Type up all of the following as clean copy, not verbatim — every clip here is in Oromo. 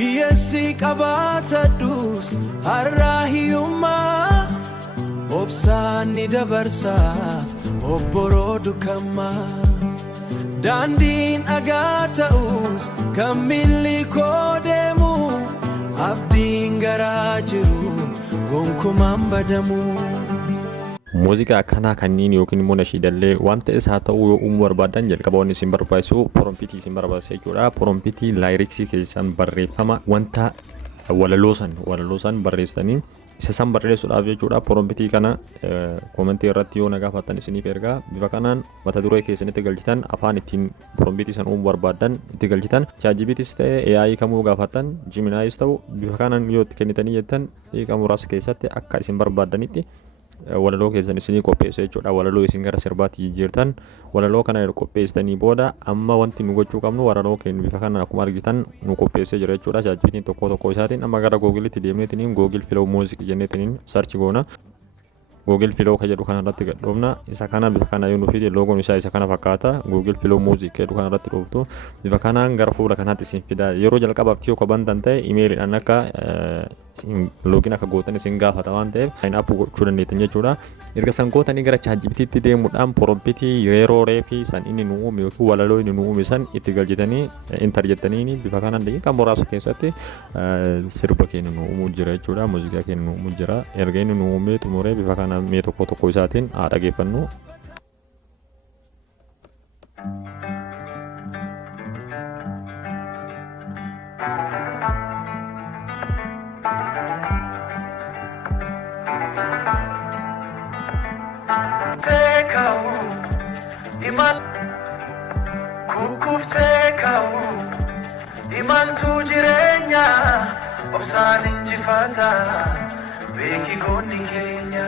hiyyeessi qabaatadhus har'aa hiyyummaa obsaan ni dabarsa obboroo dukkaamaa daandiin dhagaa ta'us kan miilli koo deemu abdiin garaa jiru gonkumaan badamu. Muuziqaa akkanaa kanneen yookiin immoo nashiidallee wanta isaa ta'uu yoo uumuu barbaadan jalqabaawwan isin barbaachisu porompitii isin barbaachisa jechuudha. Porompitii laayiriksii keessan barreeffama wanta walaloo san barreessanii isa san barreessuudhaaf jechuudha. Porompitii kana koomentii irratti yoo na gaafattan isiniif ergaa. Bifa kanaan mata duree keessanitti galchitan afaan ittiin porompitii san uumuu barbaadan itti galchitan ChatGPTs ta'e AI kamuu gaafattan Gemini's ta'u bifa kanaan yoo itti kennitanii jettan daqiiqaa muraasa keessatti akka isin barbaadanitti walaloo keessan isinii qopheessa jechuudha. Walaloo isin gara sirbaatti jijjiirtan walaloo kana qopheessitanii booda amma wanti nu gochuu qabnu walaloo keenya bifa kana akkuma argitan nu qopheessee jira jechuudha. ChatGPT'n tokko isaatiin amma gara Google'itti deemneetiniin Google Flow Music jenneetiniin search goona. Google Flow ka jedhu kanarratti gadhoofna. Isa kana bifa kana yoo nufi loogoon isaa isa kana fakkaata. Google Flow Music jedhu kanarratti dhooftu. Bifa kanaan gara fuula kanaatti isin fida. Yeroo jalqabaaf yoo qabantan ta'e imeeliidhaan akka loogiin akka gootan isin gaafata waan ta'eef sign up gochuu dandeettan jechuudha. Erga san gootanii gara ChatGPT'tti deemuudhaan porompitii yeroo reefii san inni nu uume yookiin walaloo inni nu uume san itti galchitanii enter jettanii bifa kanaan daqiiqaa muraasa keessatti sirba keenya nu uumuu jira jechuudha. Muuziqaa keenya nu uumuu jira. Erga inni nu uumee xumuree bifa kana mee tokko isaatiin haa dhageeffannu. Imantu jireenya obsaan injifata beeki goonni keenya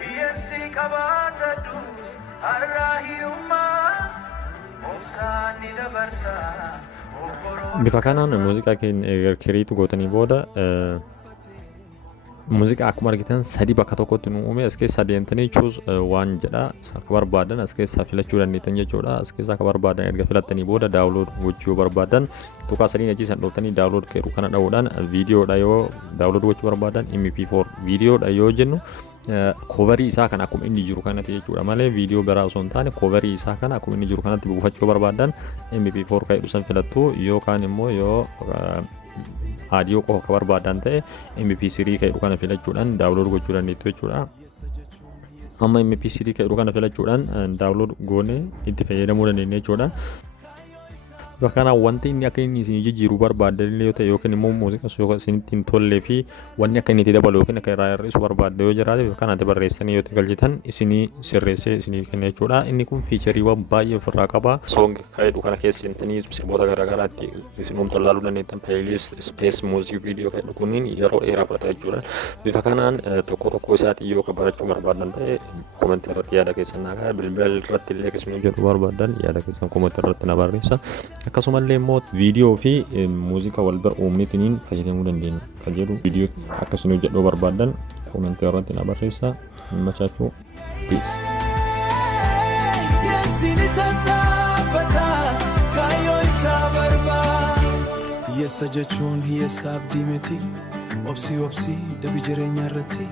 hiyyeessi qabaatadhus har'aa hiyyummaa obsaan ni dabarsa. Bifa kanaan muuziqaa keenya kiriitu gootanii booda muuziqaa akkuma argitan sadii bakka tokkotti nu uume as keessa deemtanii choose waan jedha akka barbaadan as keessa filachuu dandeettan jechuudha. As keessa akka barbaadan erga filattanii booda daawunlood gochuu barbaadan tuqaa sadiin achi san dhooftanii daawunlood jedhu kana dha'uudhaan viidiyoodha yoo daawunlood gochuu barbaadan MP4 viidiyoodha yoo jennu koovarii isaa kan akkuma inni jiru kanatti jechuudha malee viidiyoo biraa osoo hin taane koovarii isaa kana akkuma inni jiru kanatti buufachuu barbaadan MP4 kan jedhu san filattu yookaan immoo yoo audio qofa akka barbaadan ta'e MP3 kan jedhu kana filachuudhaan daawunlood gochuu dandeettu jechuudha. Amma MP3 kan jedhu kana filachuudhaan daawunlood goone itti fayyadamuu dandeenya jechuudha. Bakka wanti inni akka inni isin jijjiiruu barbaadan yoo ta'e yookiin immoo muuziqaa isinitti hin tollee fi wanni akka inni itti dabalu yookiin akka irraa hir'isuu barbaadde yoo jiraate kanatti barreessanii yoo galchitan isinii sirreessee isinii kenna jechuudha. Inni kun fiichariiwwan baay'ee ofirraa qaba. Soong kan jedhu kana keessa seentanii sirboota garaagaraatti isin humna ilaaluu dandeettan playlist space music video kan jedhu kunniin yeroo dheeraa fudhata jechuudha. Bifa kanaan tokko isaatii yoo barachuu barbaadan ta'e koomentii irratti yaada keessan naa kaa'aa bilbila irratti illee isin jedhu barbaadan yaada keessan koomentii irratti na barreessaa. Akkasumallee immoo viidiyoo fi muuziqaa wal bira uumnitiniin fayyadamuu dandeenya. Kan jedhu viidiyoo akkasuma jedhuu barbaadan koomentii irratti na barreessaa. Machaachuu peace. Hiyyeessa jechuun hiyyeessa abdii miti obsii dabi jireenya irratti